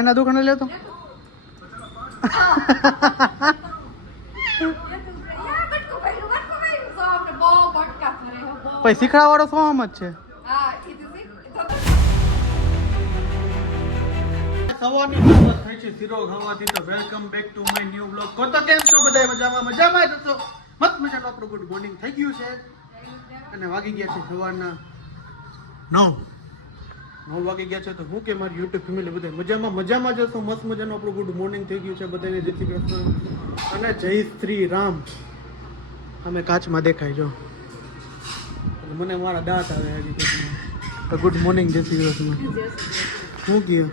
એના દુકાને લેતો પછી શીખડા વાળો શું આમ જ છે સવારની શરૂઆત થઈ છે શીરો ખાવાથી તો welcome back to my new blog. તો કેમ છો બધા? મજામાં જ છો? મસ્ત મજાનું આપણું ગુડ મોર્નિંગ થઈ ગયું છે અને વાગી ગયા છે સવારના 9 વાગી ગયા છે. તો હું કે મારી યુટ્યુબ ફેમિલી બધા મજામાં જ હશો. મસ્ત મજાનું આપણું ગુડ મોર્નિંગ થઈ ગયું છે બધાને. જય શ્રી કૃષ્ણ અને જય શ્રી રામ. અમે કાચમાં દેખાય જો મને મારા દાંત આવે હજી તો. ગુડ મોર્નિંગ, જય શ્રી કૃષ્ણ. શું કહ્યું?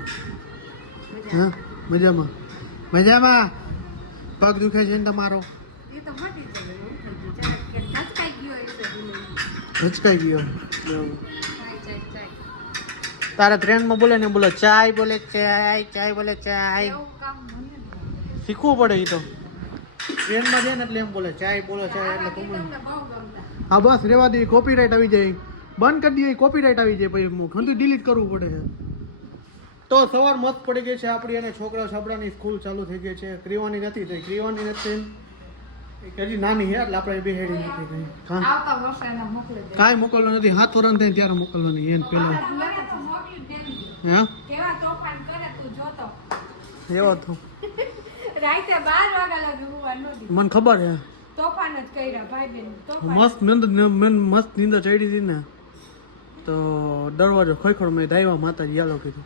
હા મજામાં મજામાં. પગ દુખે છે ને તમારો? હચકાઈ ગયો. તારા ટ્રેનમાં બોલે ને બોલો ચાય બોલે ચાય બોલે ચાય. શીખવું પડે એ તો ટ્રેનમાં જાય ને એટલે એમ બોલે ચાય બોલો ચાય એટલે કોમન. હા બસ રેવા દે. કોપીરાઇટ આવી જાય. બંધ કરી દઈએ કોપીરાઇટ આવી જાય પછી ઘણું ડિલીટ કરવું પડે છે. તો સવાર મસ્ત પડી ગઈ છે આપણી અને છોકરા છાબડાની સ્કૂલ ચાલુ થઈ ગઈ છે. ક્રિવાની નથી થઈ. ક્રિવાની નથી હજી નાની છે એટલે આપણે બેહેડી નથી થઈ. કાંઈ મોકલવું નથી. 7 વર્ષ થાય ત્યારે મોકલવાની એને પેલા. હા એવો તો મને ખબર છે. મસ્ત મસ્ત નીંદર ચડી હતી ને તો દરવાજો ખોખડ મેં દાયવા માતાજી યાલો કીધું.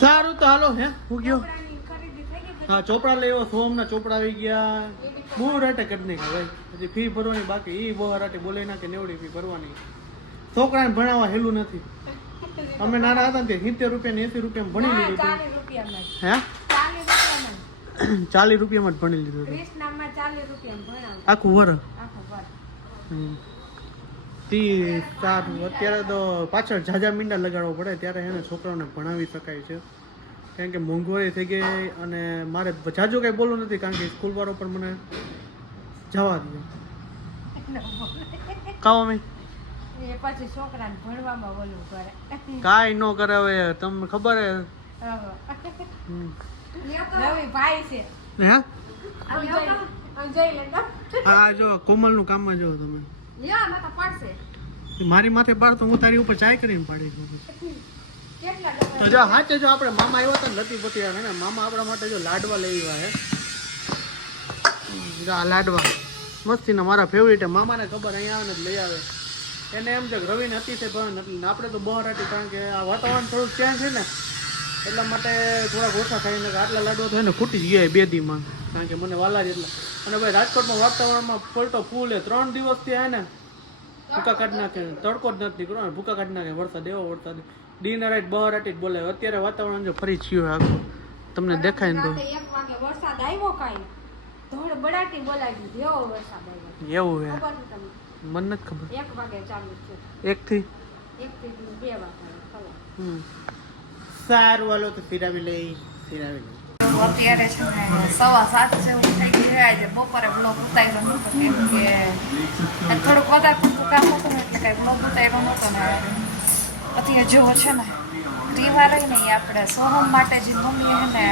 સારું તો હાલો હે હું ગયો. હા ચોપડા લેવો. સોમના ચોપડા આવી ગયા. બહુ રાટે કરી નાખે ભાઈ. હજી ફી ભરવાની બાકી. એ બહુ રાટે બોલે ના કે નેવડી ફી ભરવાની. છોકરાને ભણાવવા હેલું નથી. અમે નાના હતા ને 70 રૂપિયા ને 80 રૂપિયા ભણી લીધું હતું. હે 40 રૂપિયામાં જ ભણી લીધું હતું આખું વર. અત્યારે તો પાછળ ઝાઝા મીંડા લગાડવો પડે ત્યારે એને છોકરાઓને ભણાવી શકાય છે. કારણ કે મોંઘવારી થઈ ગઈ અને મારે ઝાઝું કંઈ બોલવું નથી કારણ કે સ્કૂલ વાળો પણ મને જવા દે. કામ પછી છોકરાને ભણવામાં બોલવું કરે. કાંઈ ન કરે હવે તમને ખબર હે. ભાઈ છે હા જો કોમલ નું કામમાં જો તમે મારી માથે પાડતો હું તારી ઉપર ચાય કરીને પાડી દઉં. તો જો હાચે જો આપણે મામા આવ્યા હતા ને નથી પતી ને મામા આપણા માટે જો લાડવા લઈ આવ્યા હે. આ લાડવા મસ્તીના મારા ફેવરિટ. મામાને ખબર અહીંયા આવે ને લઈ આવે. એને એમ છે રવિને અતિશય ભાવે નથી. આપણે તો બહાર હતી કારણ કે આ વાતાવરણ થોડુંક ચેન્જ છે ને એટલા માટે થોડાક ઓછા ખાઈને આટલા લાડવા તો એને ખૂટી ગયા 2 દીમાં કારણ કે મને વાલા જ એટલા. અને ભાઈ રાજકોટમાં વાતાવરણમાં પલટો ફૂલ 3 દિવસથી આવે ને ભૂકા કાઢી નાખે. તડકો જ નથી નીકળો ને ભૂકા કાઢી નાખે. વરસાદ એવો વરસાદ ડીના રાઈટ બહાર રાઈટ બોલાવે. અત્યારે વાતાવરણ જો ફરી થયું આખું તમને દેખાય ને તો વરસાદ આવ્યો કાંઈ ધોળ બડાટી બોલાવી દીધી એવો વરસાદ આવ્યો. એવું હે મને નથી ખબર. 1 વાગે ચાલુ છે. 1 થી 2 વાગે. સારું હાલો તો ફિરાવી લઈ. અત્યારે છે ને 7:15 જેવું થઈ ગયું. આજે બપોરે બ્લોગ ઉતાર્યો નહોતો કેમ કે થોડુંક વધારે પૂરતું કામ હતું એટલે કઈ બ્લોગ ઉતાર્યો નહોતો ને. અત્યારે જેવો છે ને રીવા રહી ને આપણે સોહમ માટે જે મમ્મીએ હે ને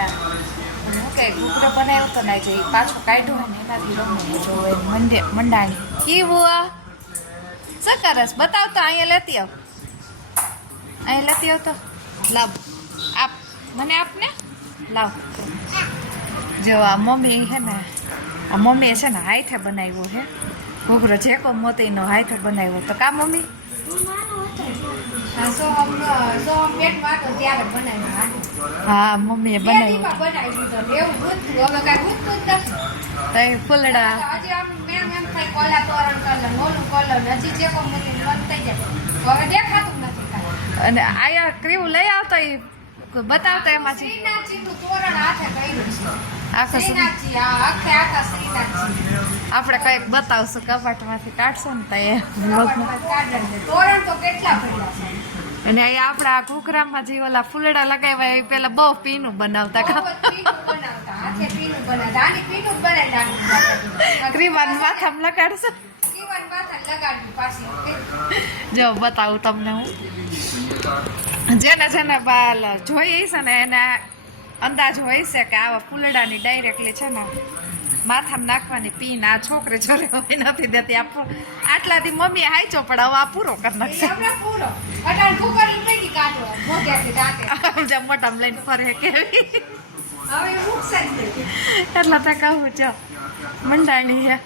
શું કે ઘૂઘરો બનાવ્યો હતો ને જે પાછું કાઢ્યું હોય ને એનાથી રમવું જોઈએ મંડાણી. કેવું શું કરસ બતાવતો? અહીંયા લેતી આવ. અહીંયા લેતી આવ તો લાવ આપ મને આપને લાવ. જો આ મમ્મી છે ને આ મમ્મીએ છે ને હાથે બનાવ્યો છે ઘૂઘરો. જેકો મોતીનો હાથે બનાવ્યો તો કા મમ્મી? હા મમ્મીએ બનાવ્યો ફૂલડા. અને આયા કેવું લઈ આવતા બતાવતા એમાંથી આપણે કઈક બતાવશું કપાટમાંથી કાઢશો ને અને અહીંયા આપણા આ ઘૂઘરામાં જે ઓલા ફૂલડા લગાવ્યા એ પેલા બહુ પીનું બનાવતા ક્રીમાન માથામાં લગાડશો જો બતાવું તમને હું જેને છે ને બાલ જોઈ છે ને એને અંદાજ હોય છે કે આવા ફૂલડાની ડાયરેક્ટલી છે ને માથામાં નાખવાની પીન આ છોકરી છોરે હોય નથી દેતી આટલાથી મમ્મી હાઈચો પણ હવે આ પૂરો કરી નાખશે મોટામાં લઈને ફરે કેવી એટલે તો કહું છો મંડાણી હે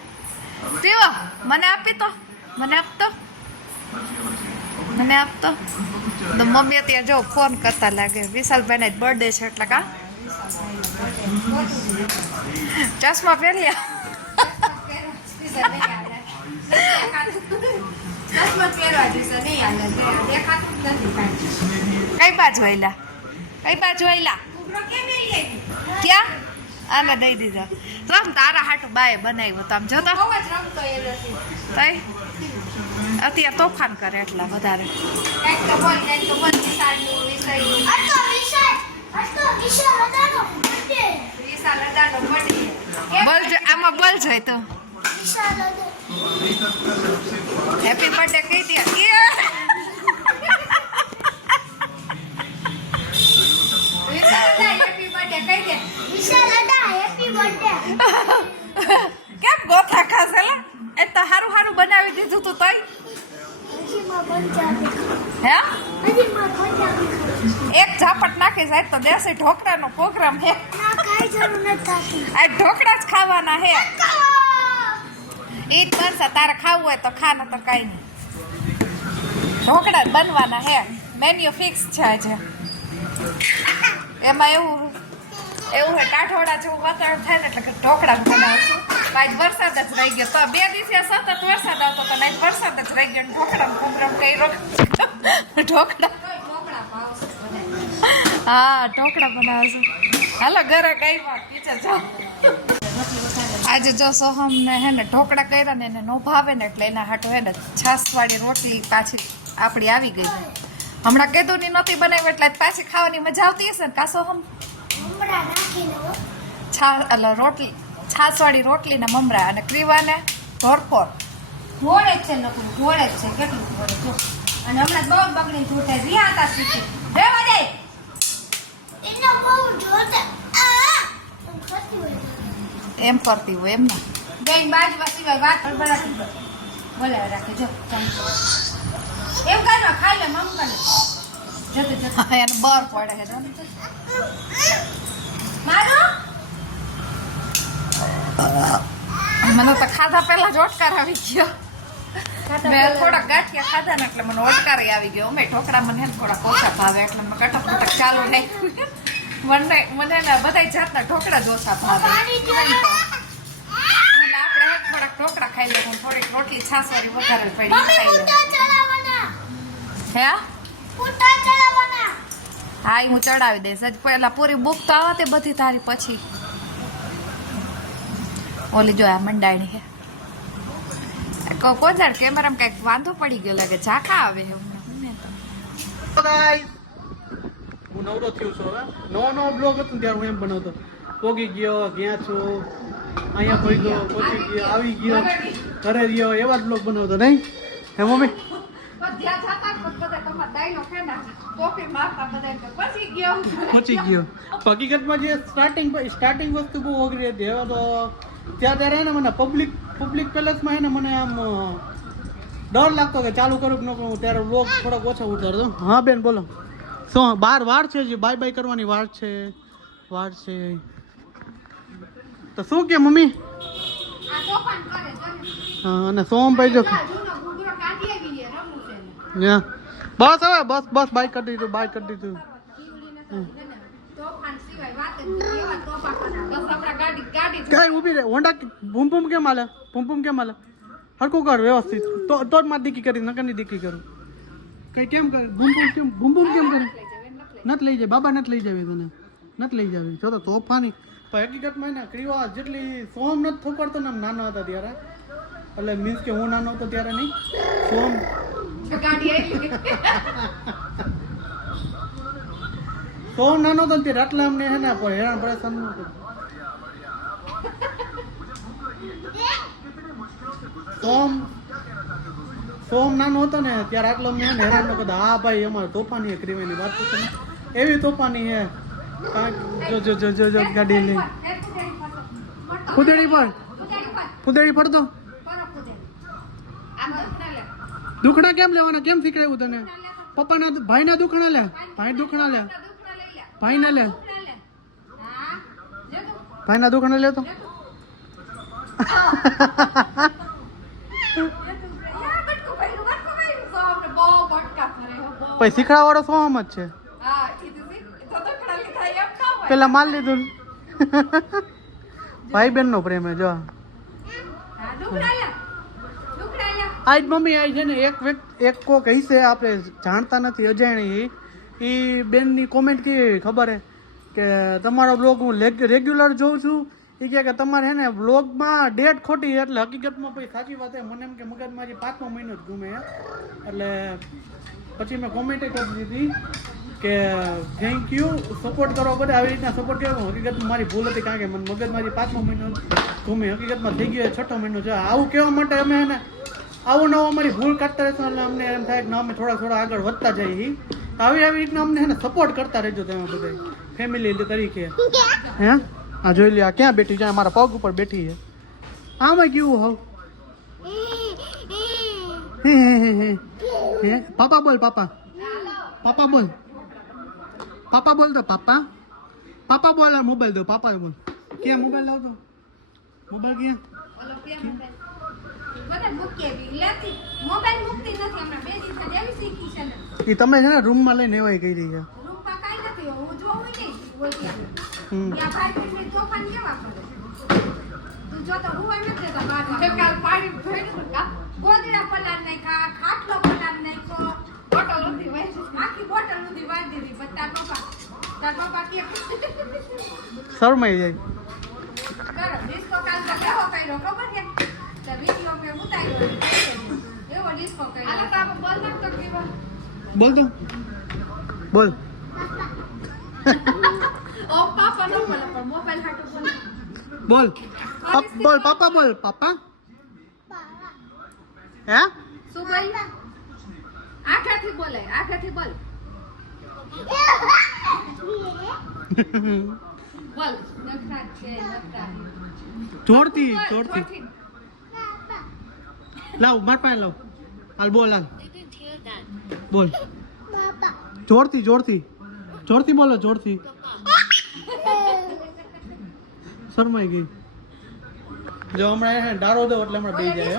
તેવો મને આપી તો મને આપતો તો મમ્મી ત્યાં જો ફોન કરતા લાગે વિશાલભાઈને જ બર્થડે છે એટલે કા ચશ્મા પહેર્યા કઈ બાજુ આયલા ક્યાં આને દઈ દીધા રમ તારા હાટું બાએ બનાવ્યું તો આમ જોતા તઈ અત્યારે તોફાન કરે એટલા વધારે આમાં બોલ જોઈ તો હેપી બર્થડે કહી દે કેમ ગોથા ખાસેલા એ તો હારું બનાવી દીધું તું તઈ હે એક ઝાપટ નાખી જાય તો દેશી ઢોકળાનો પ્રોગ્રામ હે આ ઢોકળા જ ખાવાના હે ઈ જ બનશે તારે ખાવું હોય તો ખા ન તો કઈ નહીં ઢોકળા જ બનવાના હે મેન્યુ ફિક્સ છે આજે એમાં એવું હે કાઠોડા જેવું વાતાવરણ થાય ને એટલે કે ઢોકળા બનાવશું આજ વરસાદ જ રહી ગયો તો 2 દિવસે સતત વરસાદ આવતો તો આજ વરસાદ જ રહી ગયો ઢોકળા પ્રોગ્રામ કર્યો ઢોકળા હા ઢોકળા બનાવશું હાલો ઘરે કઈ કિચન જાઓ આજે જો સોહમને હે ને ઢોકળા કર્યા ને એને નો ભાવે ને એટલે એના હાટો હે ને છાસવાળી રોટલી પાછી આપણી આવી ગઈ હમણાં કેદુની નહોતી બનાવી એટલે પાછી ખાવાની મજા આવતી હશે ને કા સોહમ રોટલી છાસવાળી રોટલી ને મમરા અને ક્રીવાને ઢોરપોર ઘોડે જ છે લોકો ઘોડે જ છે કેટલું ઘોડે જો અને હમણાં બહુ બગડી છૂટે રહ્યા હતા શીખે રેવા દે એનો બહુ જોતા એમ કરતી હોય એમ ના જઈને બાજવા સિવાય વાત બરાબર બોલાવે રાખે જો ચમચો એમ કાઢવા ખાઈ લે મમ કરે જતો એને બર પડે છે મારો મને તો ખાધા પહેલા જ ઓટકાર આવી ગયો મેં થોડાક ગાંઠિયા ખાધા ને એટલે મને ઓટકાર આવી ગયો અમે ઢોકળા મને થોડાક ઓછા ભાવે એટલે મેં કટક કટક ચાલુ રાખ્યું મને ને બધા જાતના ઢોકળા જ ઓછા ભાવે એટલે આપણે થોડાક ઢોકળા ખાઈ લે થોડીક રોટલી છાસવાળી વધારે પડી હે હા હું ચડાવી દઈશ જ પહેલા પૂરી બુક તો આવે બધી તારી પછી ઓલી જો આ મંડાણી હે કોજાર કેમેરામાં કઈક વાંધો પડી ગયો લાગે ઝાકા આવે હું નવરો થયો છું હવે નવો બ્લોગ હતો ત્યારે હું એમ બનાવતો પોગી ગયો ગયા છો અહીંયા પહોંચ્યો પહોંચી ગયો આવી ગયો ઘરે ગયો એવા જ બ્લોગ બનાવતો નહીં હે મમ્મી પહોંચી ગયો હકીકતમાં જે સ્ટાર્ટિંગ વસ્તુ બહુ અઘરી હતી હવે તો ત્યારે ને મને પબ્લિક પેલેસમાં ને મને આમ ડર લાગતો કે ચાલુ કરું કે ન કરું ત્યારે બ્લોગ થોડોક ઓછો ઉતારતો હા બેન બોલો શું વાર છે જે બાય કરવાની વાર છે તો શું કે મમ્મી હા અને સોમભાઈ જો બસ હવે બસ બાય કરી દીધું કઈ ઉભી રે હોન્ડા ભૂમ કેમ હાલે હરકું કર વ્યવસ્થિત તો જ મારે દીકી કરી નકરની દીકી કરું કઈ કેમ કરે ભૂમ કેમ કરે નથી લઈ જાય બાબા નથી લઈ જાવે તને નથી લઈ જાવે જો તો તોફાની પણ હકીકતમાં ને ક્રિવા જેટલી સોમ નથી થોકડતો ને નાનો હતા ત્યારે એટલે મીન્સ કે હું નાનો હતો ત્યારે નહીં સોમ સોમ નાનો હતો ને આટલા અમને હે ને હેરાન પરેશાન નહોતું સોમ સોમ નાનો હતો ને ત્યારે આટલો અમને હેરાન ન કરતા. હા ભાઈ અમારે તોફાની ક્રીમેની વાત તો તમે એવી તોફાની હે. જો ગાડી લઈ ફુદેડી પર ફુદેડી પડતો. દુખણા કેમ લેવાના? કેમ શીખડાયું તને? પપ્પાના ભાઈના દુખણા લે. ભાઈ દુખણા લે. ભાઈને લે. ભાઈના દુખણા લે તો પછી શીખડા વાળો સોમ જ છે. પેલા માલ લીધું. ભાઈ બહેન નો પ્રેમ હે. જો આજ મમ્મી આજ છે ને એક કોક હશે આપણે જાણતા નથી અજાણી એ બેનની કોમેન્ટ કે ખબર હે કે તમારો બ્લોગ હું રેગ્યુલર જોઉં છું. એ કહે કે તમારે હે ને બ્લોગમાં ડેટ ખોટી એટલે હકીકતમાં પછી સાચી વાત હે. મને એમ કે મગજમાંથી 5મો મહિનો જ ગુમે એટલે પછી મેં કોમેન્ટ કરી દીધી કે થેન્ક યુ સપોર્ટ કરો બધા આવી રીતના સપોર્ટ કર્યો. હકીકતમાં મારી ભૂલ હતી કારણ કે મને મગજમાંથી 5મો મહિનો ગુમે હકીકતમાં થઈ ગયો 6ઠો મહિનો છે. આવું કહેવા માટે અમે હે ને આવું નવું અમારી ભૂલ કાઢતા રહેશું એટલે અમને એમ થાય કે ના અમે થોડા આગળ વધતા જઈએ. આવી રીતના અમને હે ને સપોર્ટ કરતા રહેજો તમે બધા ફેમિલી તરીકે. હે આ જોઈ લે આ ક્યાં બેઠી છે? મારા પગ ઉપર બેઠી છે. આમાં કેવું હોવ? હે પાપા બોલ. પાપા પાપા બોલ. પાપા બોલ તો પાપા. પાપા બોલ. મોબાઈલ દો. પાપા બોલ. ક્યાં મોબાઈલ લાવતો? મોબાઈલ ક્યાં? એ તમે છે ને રૂમમાં લઈને એવાય કહી રહી છે. શરમાઈ જાય. બોલ તું બોલ. બોલ બોલ પાપા બોલ. પાપા હે શું બોલ? આખાથી બોલે. આખાથી બોલ. બોલ. નખરા છે નખરા. જોરથી લાવ માર પાસે લાવ. હાલ બોલ. હાલ બોલ. જોરથી બોલો. જોરથી શરમાઈ ગઈ. જો હમણાં ડારો દો એટલે હમણાં બેસી જાય.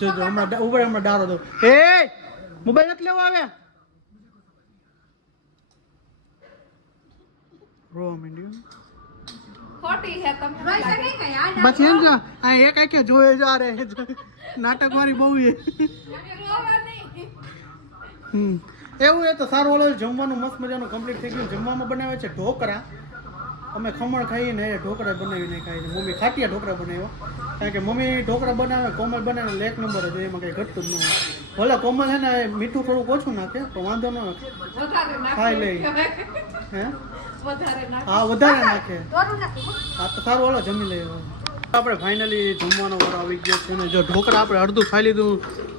જો હમણાં ઉપર હમણાં ડારો દો. એ મોબાઈલ નથી લેવો આવે. રો મીડિયમ ખોટી છે તમે. બસ એમ જો આ એક આખે જોયે જા રે નાટક મારી બહુ છે. એવું એ તો સારું. ઓલો જમવાનું મસ્ત મજાનું કમ્પ્લીટ થઈ ગયું. જમવામાં બનાવે છે ઢોકળા. અમે ખમણ ખાઈએ ને એ ઢોકળા બનાવીને ખાઈએ છીએ. મમ્મી ખાટિયા ઢોકળા બનાવ્યો કારણ કે મમ્મી ઢોકળા બનાવે કોમલ બનાવે એક નંબર જ. એમાં કંઈ ઘટતું જ ન હોય. ભલે કોમલ છે ને મીઠું થોડુંક ઓછું નાખે તો વાંધો ન ખાઈ લે. હે હા વધારે નાખે. હા તો સારું ઓલો જમી લઈએ. આપણે ફાઇનલી જમવાનો વારો આવી ગયો છે ને જો ઢોકળા આપણે અડધું ખાઈ લીધું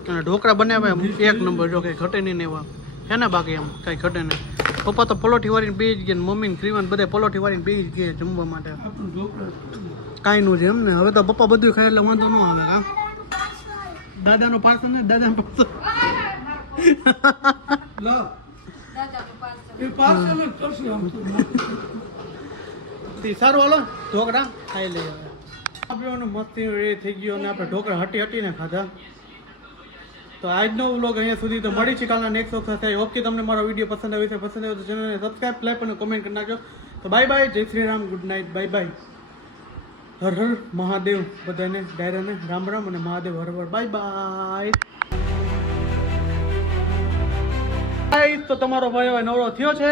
અને ઢોકળા બનાવ્યા એક નંબર. જો કંઈ ઘટે નહીં ને એવા હે ને બાકી એમ કાંઈ ઘટે નહીં. પપ્પા તો પલોઠી વાળીને બે જ ગયા. મમ્મી ને ક્રીવાન બધા પલોઠી વાળીને બે જ ગયા જમવા માટે. કાંઈ નું છે એમ ને. હવે તો પપ્પા બધું ખાય એટલે વાંધો ન આવે. હા દાદાનો પાર્સલ ને દાદાનો પાર્સલ સારું હાલો ઢોકળા ખાઈ લઈએ. આપણે મસ્તી રેડી થઈ ગયો અને આપણે ઢોકળા હટીને ખાધા. તો આજનો વ્લોગ અહીંયા સુધી. તો મળી છે કાલના નેક્સ્ટ વખત થાય. ઓકે તમને મારો વિડીયો પસંદ આવ્યો છે તો ચેનલને સબસ્ક્રાઈબ લાઈક અને કોમેન્ટ કરી નાખજો. તો બાય બાય. જય Shri Ram. Good night. Bye bye. Har Har Mahadev. બધાને ડાયરાને રામ રામ અને મહાદેવ હર હર. Bye bye. તો તમારો ભાઈ હવે નવરો થયો છે.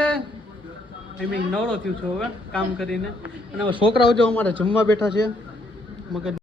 નવરો થયો છે હવે કામ કરીને. અને હવે છોકરાઓ જો અમારે જમવા બેઠા છે. મગજ